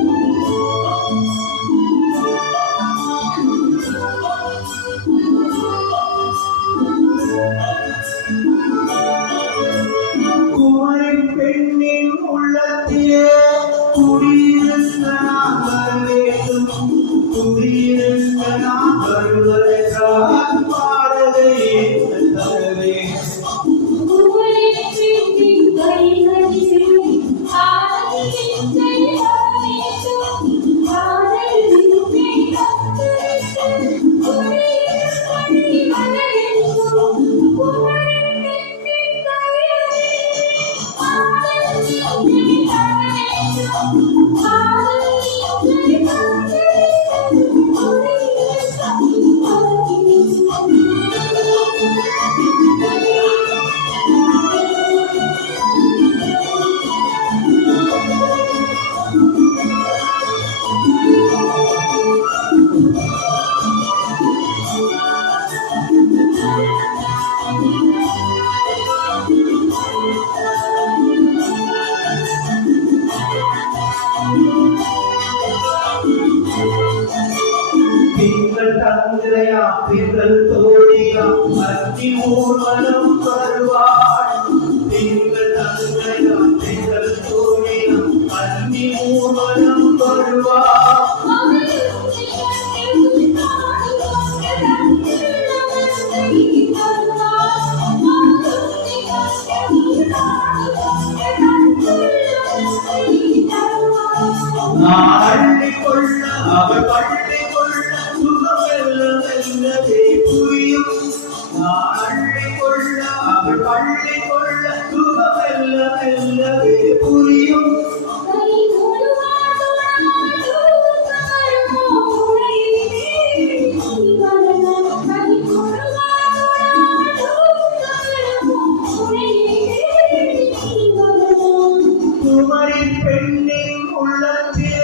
குமரின் பெண்ணின் உள்ளத்திலே குடியிருக்க நான் வேண்டும். குடியிருக்க நான் வருவதற்காக பாடலை தரவே நீங்கள் தந்தையா நீங்கள் தோழியா அத்தி ஊர்வலம் வருவாள். நீங்கள் தந்தையா நீங்கள் தோழியா அத்தி ஊர்வலம் வருவாள். நான் அள்ளிக்கொள்ள அவள் பள்ளிக்கொள்ள சுகமெல்லாம் என்னதே புரியும். நான் அள்ளிக்கொள்ள அவள் பள்ளிக்கொள்ள சுகமெல்லாம் என்னதே புரியும். குமரின் பெண்ணின் உள்ளத்தில்